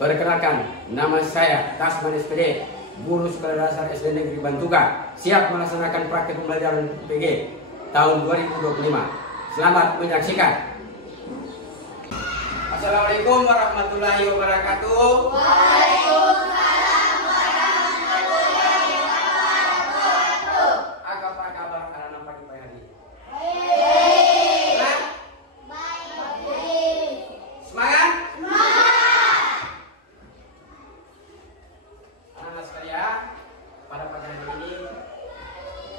Perkenalkan, nama saya Tasman SPD, Guru Sekolah Dasar SD Negeri Bantuga, siap melaksanakan praktek pembelajaran PG tahun 2025. Selamat menyaksikan. Assalamualaikum warahmatullahi wabarakatuh. Waalaikumsalam warahmatullahi wabarakatuh. Apa kabar anak-anak pagi hari ini? Baik. Baik. Semangat? Anak-anak sekalian, pada pagi hari ini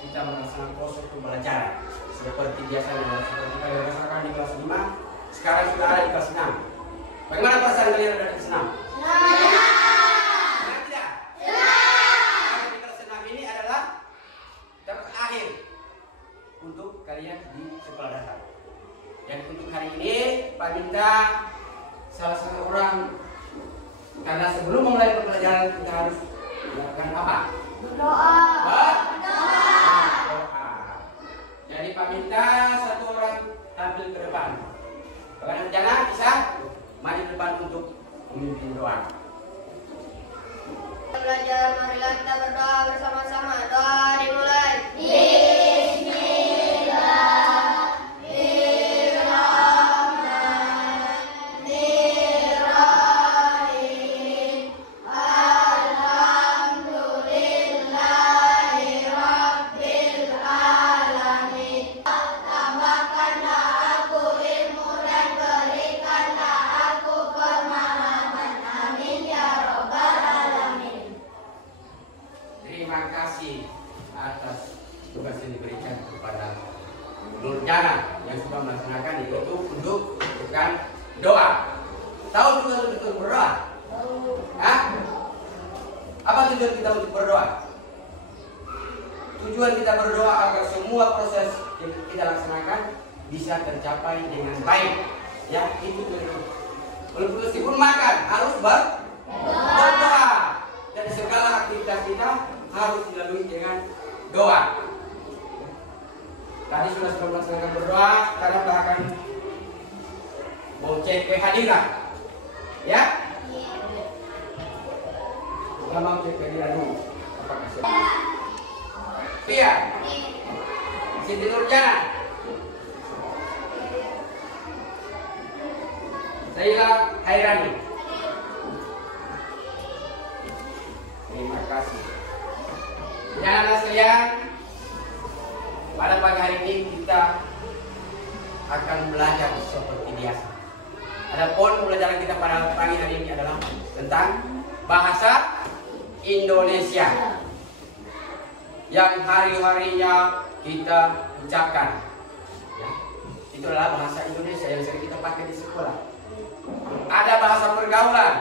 kita melaksanakan proses pembelajaran seperti biasa seperti kalian rasakan di kelas 5. Sekarang sudah ada di kelas 6. Bagaimana perasaan kalian ada di kelas 6? Senang tidak? Senang. Di kelas 6 ini adalah tahap akhir untuk kalian di sekolah dasar. Dan untuk hari ini Pak minta salah satu orang, karena sebelum memulai pembelajaran kita harus melakukan apa? Berdoa. Berdoa. Jadi Pak minta satu orang tampil ke depan. Kalau rencana bisa maju ke depan untuk memimpin doa. Belajar, marilah kita berdoa bersama-sama. Doa dimulai. Terima kasih atas tugas yang diberikan kepada Nurjana yang sudah melaksanakan itu untuk bukan doa. Tahu juga untuk berdoa? Hah? Apa tujuan kita untuk berdoa? Tujuan kita berdoa agar semua proses yang kita laksanakan bisa tercapai dengan baik. Ya, itu tujuan. Meskipun makan harus berdoa. Dan segala aktivitas kita harus dilalui dengan doa. Tadi sudah melaksanakan berdoa, sekarang kita akan mau cek kehadiran. Ya? Kita mau cek kehadiran dulu. Apakah siapa? Pia. Siti Nurjana. Zaila Hairani. Terima kasih. Anak-anak sekalian, pada pagi hari ini kita akan belajar seperti biasa. Adapun pembelajaran kita pada pagi hari ini adalah tentang bahasa Indonesia yang hari-harinya kita ucapkan. Ya, itu adalah bahasa Indonesia yang sering kita pakai di sekolah. Ada bahasa pergaulan,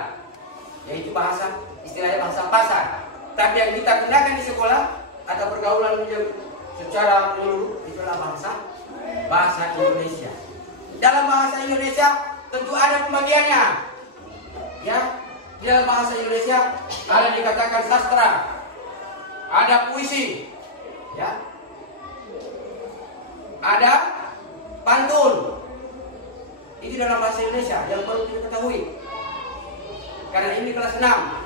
yaitu bahasa istilahnya bahasa pasar. Tapi yang kita gunakan di sekolah atau pergaulan secara menyeluruh itulah bahasa Indonesia. Dalam bahasa Indonesia tentu ada pembagiannya. Ya, di dalam bahasa Indonesia ada dikatakan sastra, ada puisi, ya, ada pantun. Itu dalam bahasa Indonesia yang perlu kita ketahui. Karena ini kelas 6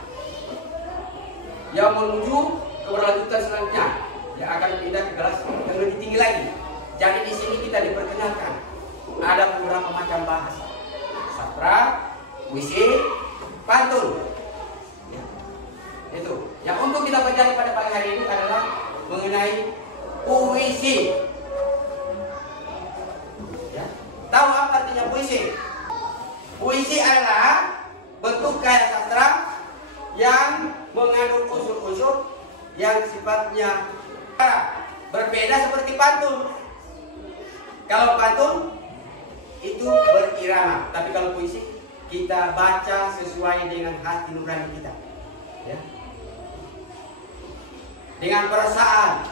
yang menuju keberlanjutan selanjutnya yang akan pindah ke kelas yang lebih tinggi lagi. Jadi di sini kita diperkenalkan ada beberapa macam bahasa, sastra, puisi, pantun. Ya. Itu. Yang untuk kita pelajari pada pagi hari ini adalah mengenai puisi. Ya. Tahu apa artinya puisi? Puisi adalah bentuk karya sastra yang mengandung unsur-unsur yang sifatnya berbeda seperti pantun. Kalau pantun itu berirama, tapi kalau puisi kita baca sesuai dengan hati nurani kita, ya. Dengan perasaan,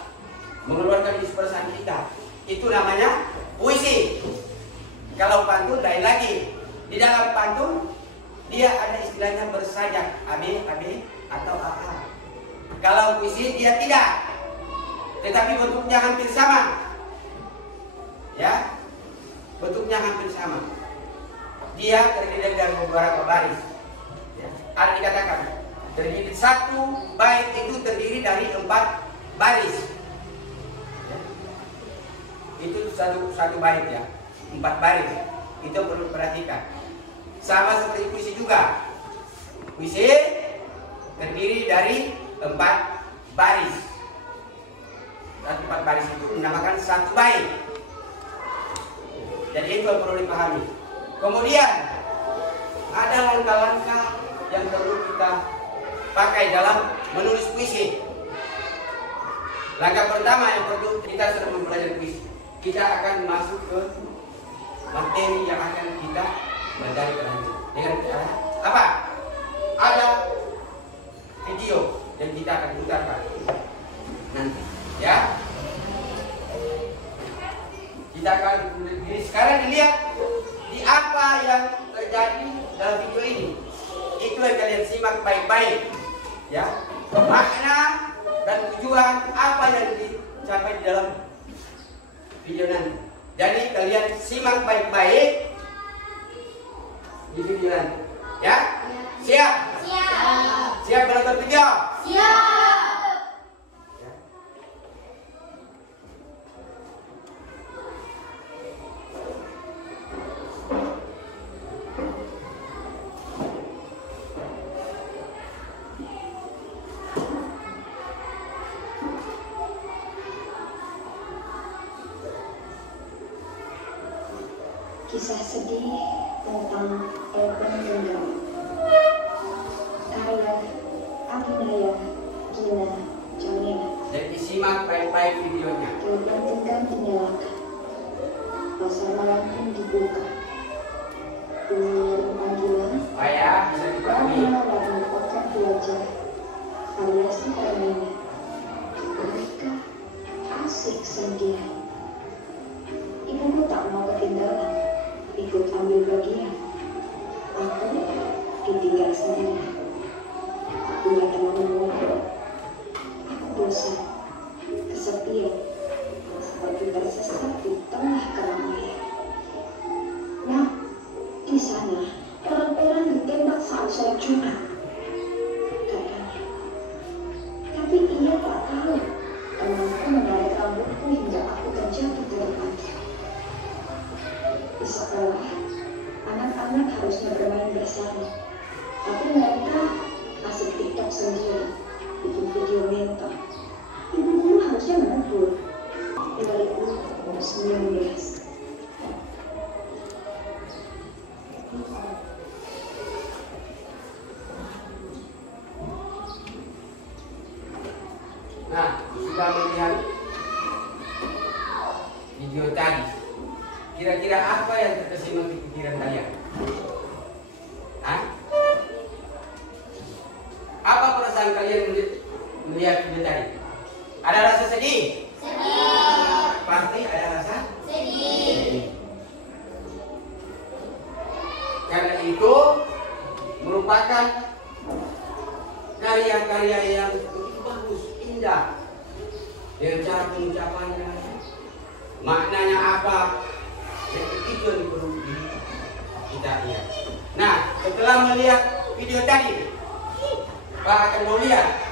mengeluarkan isi perasaan kita, itu namanya puisi. Kalau pantun lain lagi. Di dalam pantun dia ada istilahnya bersajak, AB atau AA. Kalau puisi dia tidak, tetapi bentuknya hampir sama. Ya, bentuknya hampir sama. Dia terdiri dari beberapa baris. Ya. ada dikatakan terdiri satu bait itu terdiri dari 4 baris. Ya. Itu satu bait ya, 4 baris. Itu perlu perhatikan. Sama seperti puisi juga. Puisi terdiri dari 4 baris. 4 baris itu dinamakan satu bait. Jadi itu yang perlu dipahami. Kemudian ada langkah-langkah yang perlu kita pakai dalam menulis puisi. Langkah pertama yang perlu kita sudah mempelajari puisi. Kita akan masuk ke materi yang akan kita pelajari berlanjut. Dengan apa? Ada video yang kita akan putarkan nanti, ya. Kita akan sekarang dilihat di apa yang terjadi dalam video ini. Itu yang kalian simak baik-baik, ya. Makna dan tujuan apa yang dicapai di dalam video nanti. Jadi kalian simak baik-baik di video nanti, ya. Siap? Siap. Siap menonton video? Siap. Kisah sedih tentang Epon Genggam. Karya Abinaya Gina Jamila. Jadi simak baik-baik videonya. Epon Genggam dinyalakan. Pasar malam pun dibuka. Bunyi panggilan. Supaya bisa dipahami. Orang dalam kotak belajar. Variasi permainan. Mereka asik sendiri. Ibuku tak mau ketinggalan. Ikut ambil bagian. Aku ditinggal sendiri. Punya teman ngobrol. Aku bosan, kesepian, seperti tersesat di tengah keramaian. Nah, di sana orang-orang ditembak saat sholat Jumat. Katanya. Tapi ia tak tahu. Temanku menarik rambutku hingga aku terjatuh di depannya. Di sekolah, anak-anak harusnya bermain bersama, tapi mereka asik TikTok sendiri, bikin video mentor. Ibu guru harusnya menegur. 2019. Nah, sudah melihat video tadi. Kira-kira apa yang terkesima di pikiran kalian? Hah? Apa perasaan kalian melihat video tadi? Ada rasa sedih? Sedih. Pasti ada rasa Sedih. Karena itu merupakan karya-karya yang begitu bagus, indah. Dengan cara pengucapannya, maknanya apa? Itu yang perlu kita lihat. Nah, setelah melihat video tadi, Pak akan mau lihat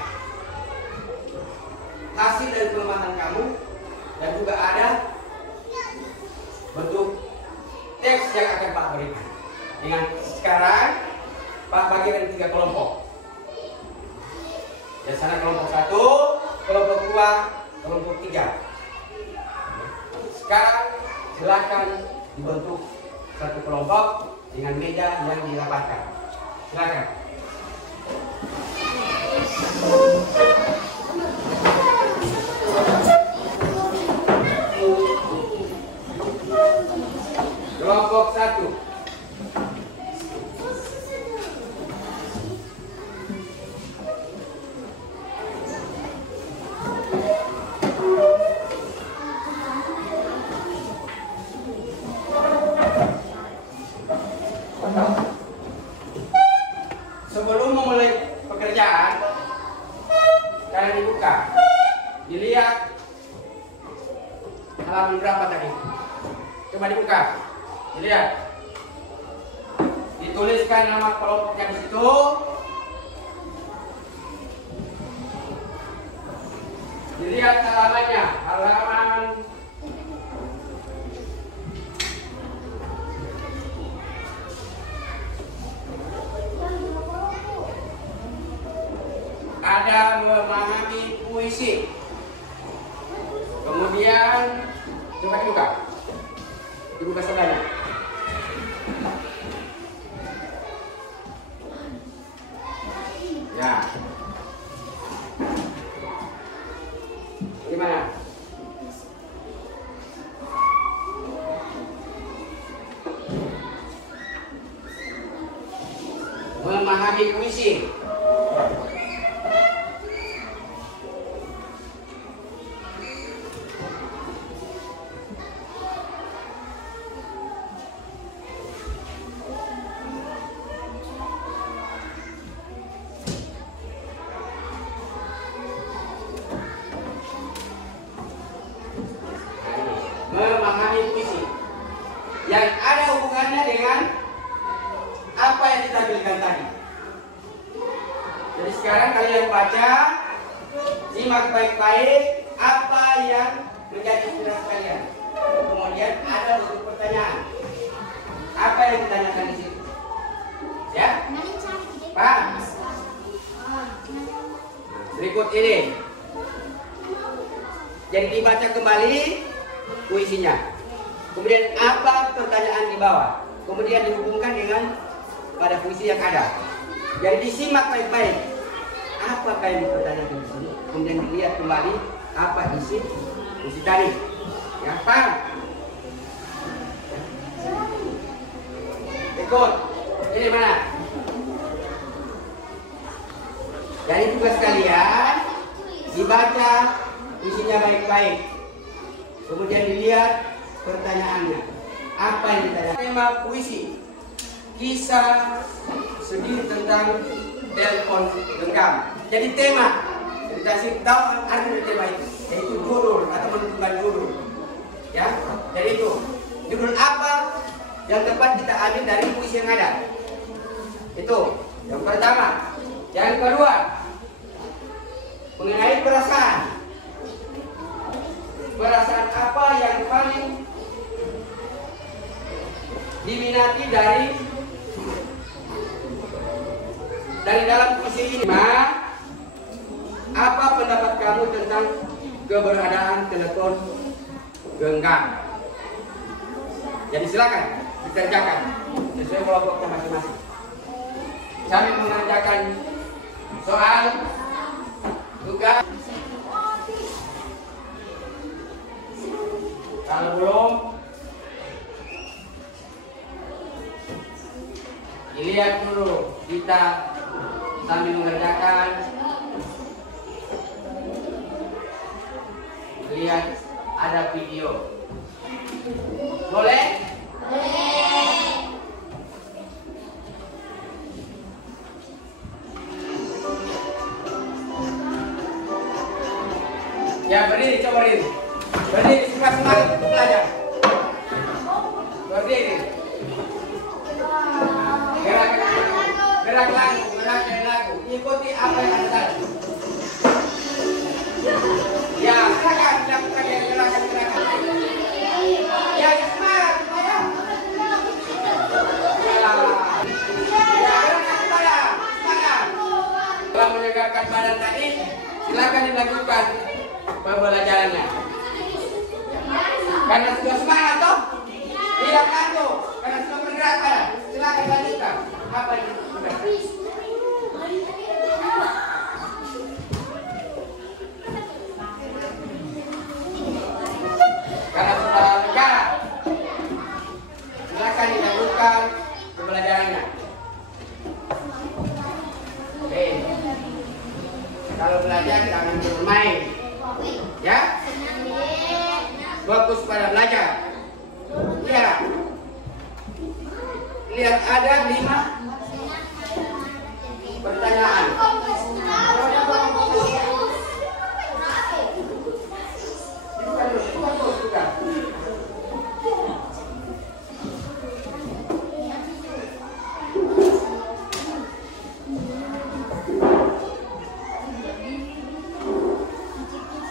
hasil dari pengamatan kamu, dan juga ada bentuk teks yang akan Pak berikan. Dengan sekarang Pak bagi dari 3 kelompok. Di sana kelompok 1, kelompok 2, kelompok 3. Sekarang silakan dibentuk satu kelompok dengan meja yang dirapatkan. Silakan. Kelompok 1. Sebelum memulai pekerjaan, kalian dibuka, dilihat halaman berapa tadi. Coba dibuka, dilihat, dituliskan nama kelompoknya di situ, Lihat halamannya, halaman ada memahami puisi. Kemudian coba dibuka sebelahnya. Ya. Gimana? Memahami puisi. Memahami puisi yang ada hubungannya dengan apa yang ditampilkan tadi. Jadi sekarang kalian baca, simak baik-baik apa yang menjadi inspirasi kalian. Kemudian ada bentuk pertanyaan. Apa yang ditanyakan di situ? Ya? Paham? Berikut ini. Jadi dibaca kembali puisinya. Kemudian apa pertanyaan di bawah? Kemudian dihubungkan dengan pada puisi yang ada. Jadi disimak baik-baik. Apa yang dipertanyakan di sini? Kemudian dilihat kembali apa isi puisi tadi. Ya, paham? Ikut. Ini mana? Jadi tugas kalian dibaca puisinya baik-baik. Kemudian dilihat pertanyaannya. Apa yang ditanyakan? Tema puisi. Kisah sedih tentang telepon genggam. Jadi tema. Jadi kasih tahu arti tema itu. Yaitu judul atau menentukan judul. Ya. Jadi itu. Judul apa yang tepat kita ambil dari puisi yang ada. Itu. Yang pertama. Yang kedua. Mengenai perasaan. Perasaan apa yang paling diminati dari dalam puisi ini? Apa pendapat kamu tentang keberadaan telepon genggam? Jadi silakan dikerjakan sesuai kelompoknya masing-masing. Sambil mengerjakan soal tugas. Kalau belum, dilihat dulu kita sambil mengerjakan. Lihat ada video. Boleh? Boleh. Ya berdiri, coba berdiri. Berdiri, semangat untuk belajar. Berdiri. Gerak lagu. Ikuti apa yang ada tadi. Ya, silakan dilakukan yang gerakan. Ya, semangat, supaya. Ya, gerakan badan, semangat. Setelah menyegarkan badan tadi, silakan dilanjutkan pembelajarannya. Karena sudah semangat toh, tidak ngantuk. Karena sudah bergerak badan, silakan lanjutkan. Apa yang sudah? Karena sudah bergerak, silakan dilanjutkan pembelajarannya. Oke. Kalau belajar jangan bermain, ya. Fokus pada belajar. Ya. Lihat ada 5 pertanyaan.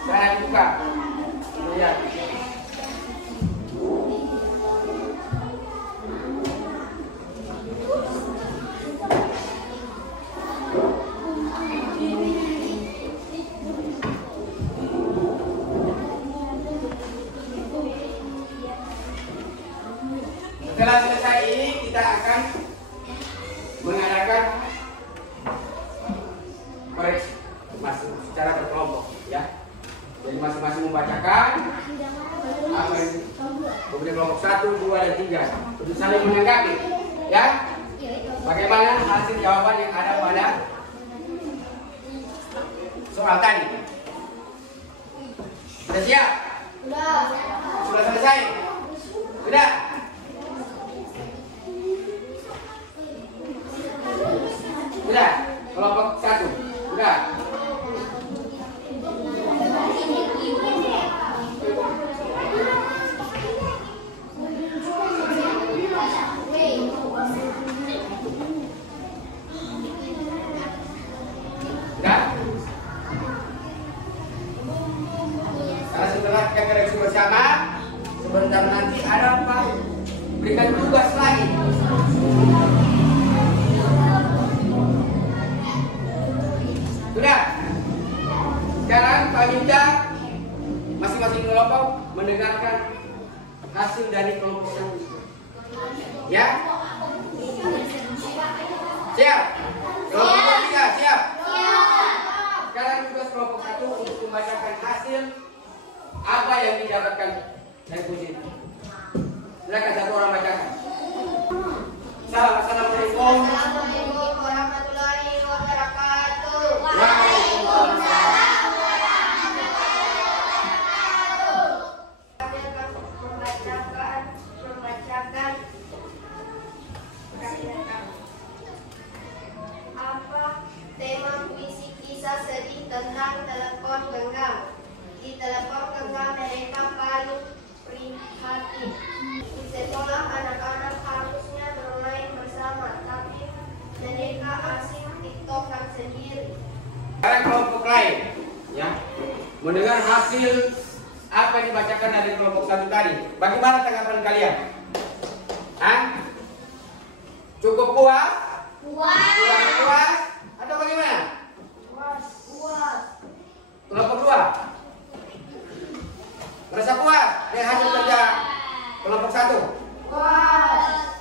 Sekarang mengadakan koreksi masing secara berkelompok ya. Jadi masing-masing membacakan apa ini? Kemudian kelompok 1, 2, dan 3 untuk saling menanggapi ya. Bagaimana hasil jawaban yang ada pada soal tadi? Sudah siap? Sudah selesai? Sudah? Sudah? Kelompok 1? Sudah? Setelah kita koreksi bersama, sebentar nanti ada apa? Berikan tugas lagi. Sudah? Sekarang Pak minta masing-masing kelompok mendengarkan hasil dari kelompok 1. Ya? Siap? Kelompok 3 siap? Sekarang tugas kelompok 1 untuk membacakan hasil apa yang didapatkan dari puisi itu. Silakan satu orang bacakan. Assalamualaikum warahmatullahi wabarakatuh. Waalaikumsalam. Membacakan apa tema puisi kisah sedih tentang telepon genggam. Di telepon genggam mereka paling prihatin. Di sekolah anak-anak harusnya bermain bersama, tapi mereka asik tiktokan sendiri. Sekarang kelompok lain, ya, mendengar hasil apa yang dibacakan dari kelompok 1 tadi. Bagaimana tanggapan kalian? Hah? Cukup puas? Kurang puas? Atau bagaimana? Puas. Kelompok 2? Merasa puas dengan hasil kerja kelompok 1? Puas.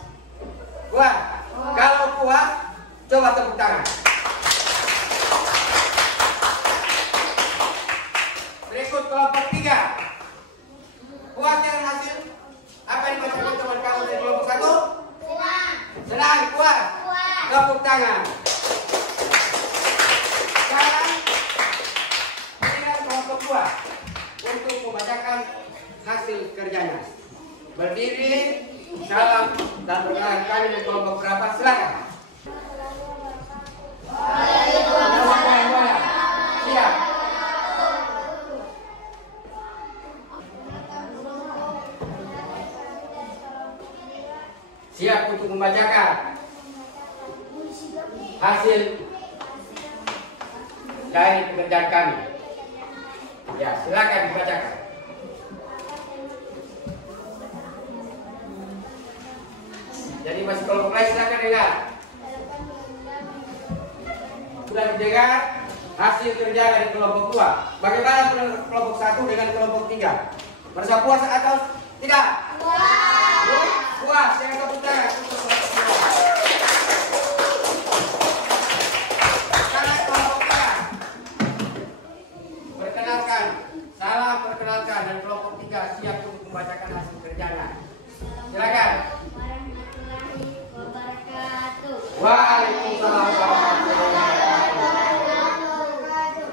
Puas? Kalau puas, coba tepuk tangan. Berikut kelompok 3. Puas dengan hasil apa yang dibacakan teman kamu dari kelompok 1? Senang, puas? Tepuk tangan. Sekarang dengan kelompok 2 untuk membacakan hasil kerjanya. Berdiri, salam, dan perkenalan kami dari kelompok berapa? Silakan. Siap. Siap untuk membacakan hasil dari pekerjaan kami. Ya, silakan dibacakan. Jadi masih kelompok lain silakan dengar. Sudah didengar hasil kerja dari kelompok 2. Bagaimana kelompok 1 dengan kelompok 3? Merasa puas atau tidak? Puas, jangan tepuk tangan. Sekarang kelompok 3. Perkenalkan, salam perkenalkan, dan kelompok 3 siap untuk membacakan hasil kerjanya. Silakan. Waalaikumsalam warahmatullahi wabarakatuh.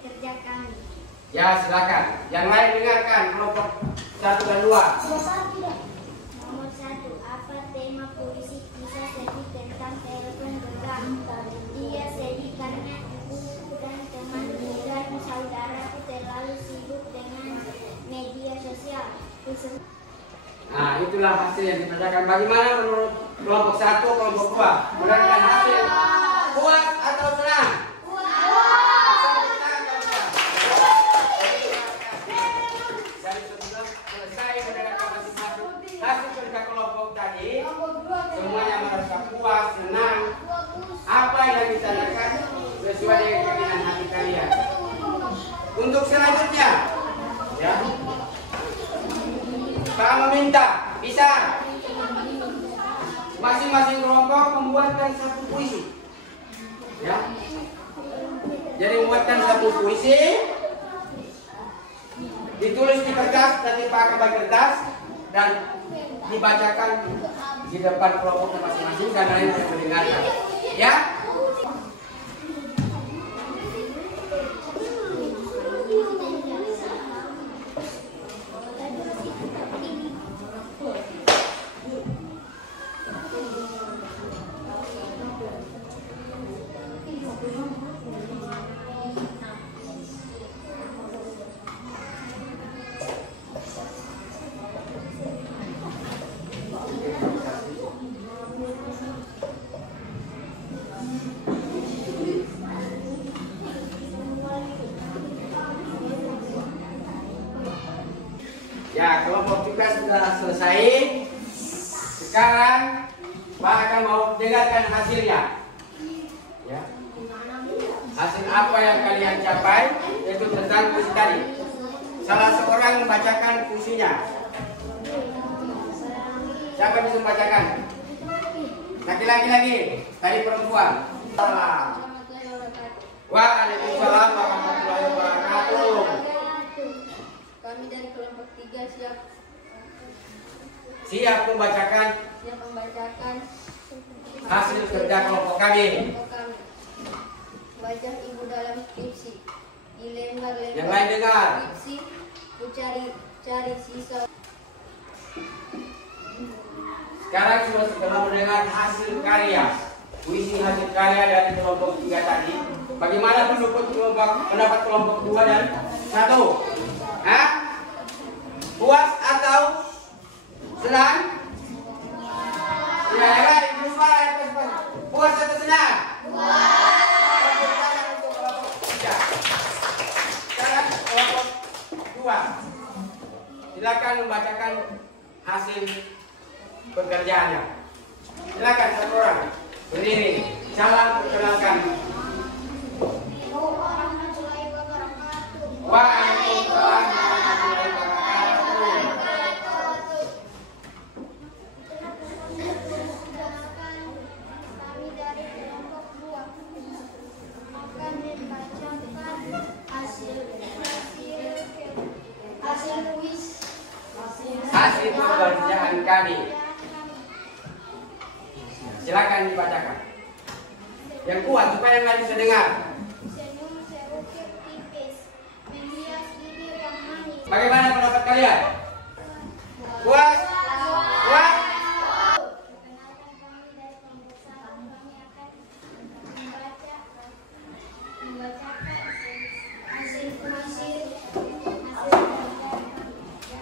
Kerja kami. Ya, silakan. Yang lain dengarkan kelompok 1 dan 2. Nomor 1. Apa tema puisi kisah sedih tentang telepon genggam? Dia sedih karena ibuku dan teman dan saudaraku terlalu sibuk dengan media sosial. Nah, itulah hasil yang dibacakan. Bagaimana menurut kelompok 1, kelompok 2? Mendengarkan hasil puas atau senang? Jadi sebelum selesai mendengarkan masing-masing hasil kerja kelompok tadi, semuanya merasa puas, senang. Apa yang ditanyakan sesuai dengan keinginan hati kalian. Untuk selanjutnya, ya, kamu minta bisa masing-masing kelompok membuatkan satu puisi. Ya. Jadi membuatkan satu puisi, ditulis di kertas, nanti pakai kertas dan dibacakan di depan kelompok masing-masing dan lain yang mendengarkan. Ya. Ya, kelompok tugas sudah selesai. Sekarang Pak akan mau dengarkan hasilnya. Ya. Hasil apa yang kalian capai yaitu tentang puisi tadi. Salah seorang membacakan puisinya. Siapa yang bisa membacakan? Laki-laki lagi, tadi perempuan. Salam. Waalaikumsalam warahmatullahi wabarakatuh. Kami dari kelompok 3 Siap membacakan hasil kerja kelompok kami. Baca ibu dalam skripsi. Di lembar-lembar Yang lain dengar. skripsi, ku cari sisa. Sekarang setelah mendengar hasil karya, puisi hasil karya dari kelompok 3 tadi, bagaimana pendapat kelompok 2 dan 1? Hah? Puas atau senang? Ya, ya, ibu suara ya, puas atau senang? Puas. Untuk kelompok 3. Sekarang kelompok 2. Silakan membacakan hasil pekerjaannya. Silakan satu orang berdiri. Salam perkenalkan. Waalaikumsalam warahmatullahi wabarakatuh. Kami dari kelompok 2 akan membacakan hasil kuis Hasil pekerjaan kami. Silakan dibacakan. Yang kuat supaya yang lain bisa dengar. senyum seukir tipis menghias bibir yang manis. Bagaimana pendapat kalian? Puas? Puas? Perkenalkan kami dari kelompok 1, kami akan membacakan hasil puisi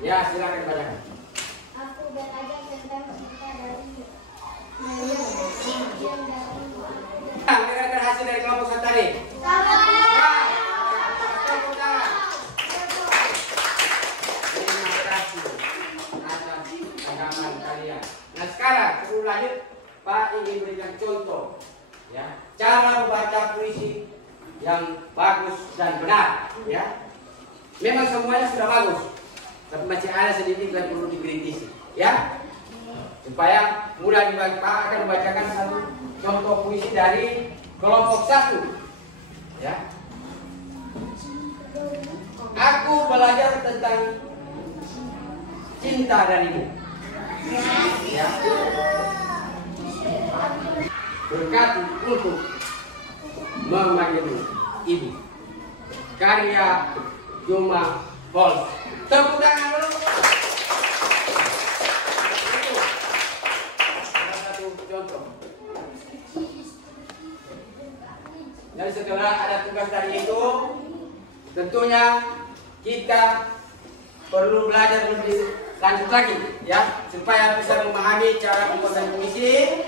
Ya, silakan dibacakan. Aku belajar tentang cinta dari melihat sebagian dari Dengarkan hasil dari kelompok 1 tadi. Tepuk tangan. Terima kasih atas rekaman kalian. Nah sekarang sebelum lanjut, Pak ingin berikan contoh, ya, cara membaca puisi yang bagus dan benar. Ya, memang semuanya sudah bagus, tapi masih ada sedikit yang perlu dikritisi. Ya, supaya mudah dibaca. Pak akan membacakan satu contoh puisi dari kelompok 1. Ya. Aku belajar tentang cinta darimu. Ya. Berkati untuk memanggilmu ibu. Karya Juma Holz. Tepuk tangan dulu. Itu salah satu contoh. Dan setelah ada tugas tadi itu, tentunya kita perlu belajar lebih lanjut lagi, ya, supaya bisa memahami cara membuat puisi,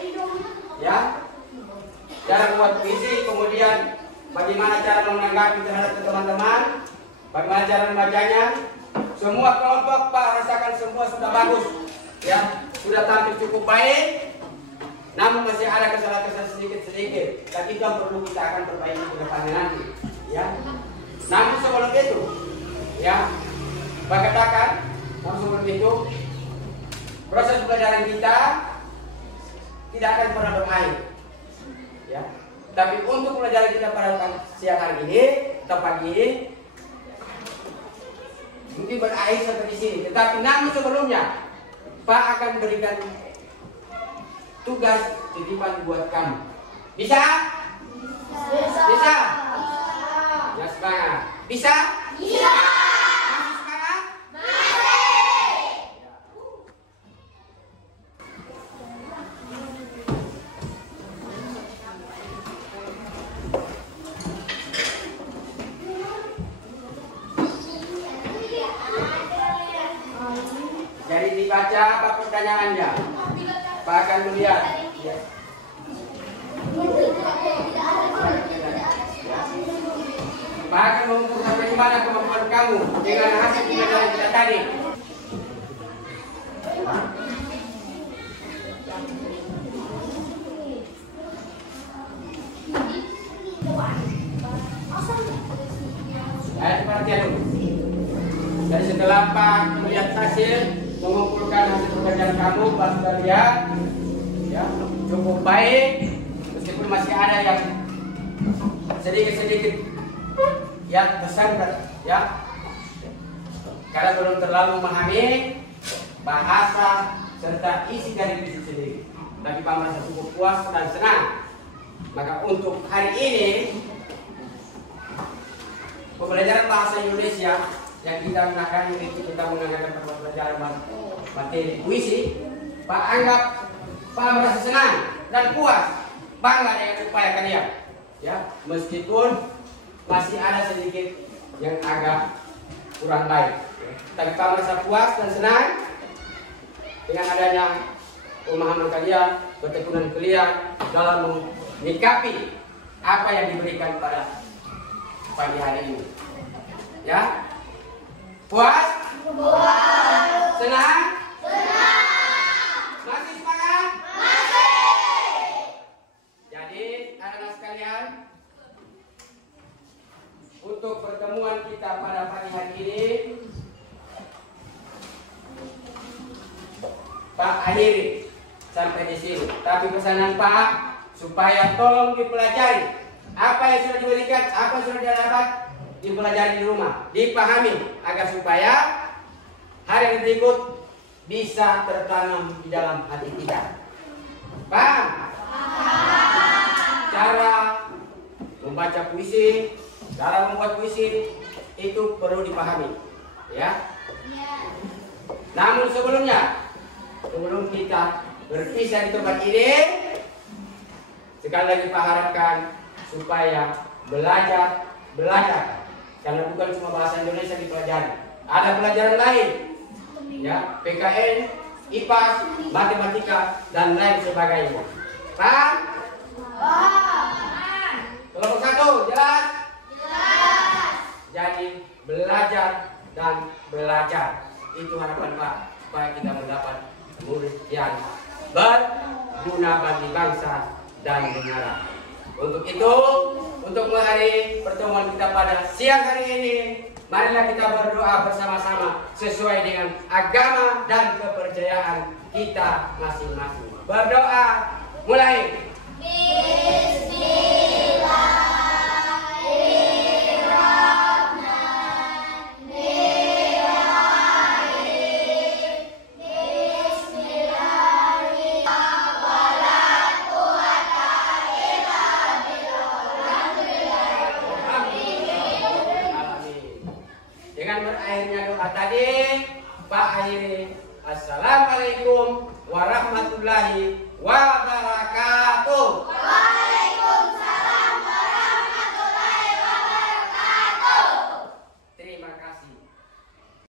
ya, cara membuat puisi, kemudian bagaimana cara menanggapi terhadap teman-teman, bagaimana cara membacanya. Semua kelompok Pak rasakan semua sudah bagus, ya, sudah tampil cukup baik. Namun masih ada kesalahan-kesalahan sedikit-sedikit, dan itu yang perlu kita akan perbaiki ke depannya nanti, ya. Namun sebelum itu, ya, Pak katakan, namun sebelum itu, proses pelajaran kita tidak akan pernah berakhir. Ya. Tapi untuk pelajaran kita pada siang hari ini atau pagi ini mungkin berakhir sampai di sini. Tetapi namun sebelumnya Pak akan berikan tugas titipan buat kamu. Bisa? Bisa? Ya semangat. Bisa? Bisa. Masih semangat? Masih. Jadi dibaca apa pertanyaannya? Pak akan melihat. Ya. Pak akan mengukur bagaimana kemampuan kamu dengan hasil pelajaran kita tadi. Ayo perhatian dulu. Jadi setelah Pak melihat hasil, mengumpulkan hasil pekerjaan kamu, Pak sudah lihat, ya cukup baik, meskipun masih ada yang sedikit-sedikit yang tersendat, ya, karena belum terlalu memahami bahasa serta isi dari puisi sendiri. Tapi Pak merasa cukup puas dan senang. Maka untuk hari ini pembelajaran bahasa Indonesia yang kita gunakan ini kita menggunakan pembelajaran materi puisi, Pak anggap Pak merasa senang dan puas, bangga dengan upaya kalian, ya, meskipun masih ada sedikit yang agak kurang baik, ya. Tapi Pak merasa puas dan senang dengan adanya pemahaman kalian, ketekunan kalian dalam menyikapi apa yang diberikan pada pagi hari ini, ya. Puas? Puas. Senang? Senang. Masih semangat? Masih. Jadi anak-anak sekalian, untuk pertemuan kita pada pagi hari ini Pak akhiri sampai di sini. Tapi pesanan Pak supaya tolong dipelajari apa yang sudah diberikan, apa yang sudah didapat, dipelajari di rumah, dipahami agar supaya hari yang berikut bisa tertanam di dalam hati kita. Paham? Cara membaca puisi, cara membuat puisi itu perlu dipahami, ya. Namun sebelum kita berpisah di tempat ini, sekali lagi Pak harapkan supaya belajar. Karena bukan cuma bahasa Indonesia dipelajari, ada pelajaran lain, ya, PKN, IPAS, matematika dan lain sebagainya. Paham? Kelompok 1, jelas? Jelas. Jadi belajar dan belajar itu harapan Pak supaya kita mendapat murid yang berguna bagi bangsa dan negara. Untuk itu, untuk mengakhiri pertemuan kita pada siang hari ini, marilah kita berdoa bersama-sama sesuai dengan agama dan kepercayaan kita masing-masing. Berdoa, mulai. Dengan berakhirnya doa tadi, Pak akhiri. Assalamualaikum warahmatullahi wabarakatuh.